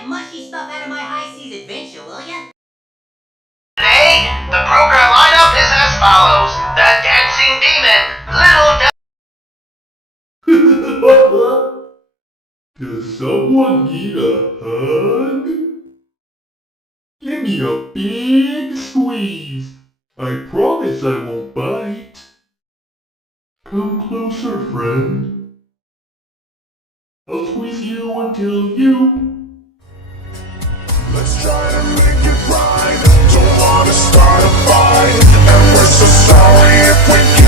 that mushy stuff out of my high seas adventure, will ya? Today, the program lineup is as follows. The Dancing Demon, Little Does someone need a hug? Give me a big squeeze. I promise I won't bite. Come closer, friend. I'll squeeze you until you... Let's try to make it right. Don't wanna start a fight, and we're so sorry if we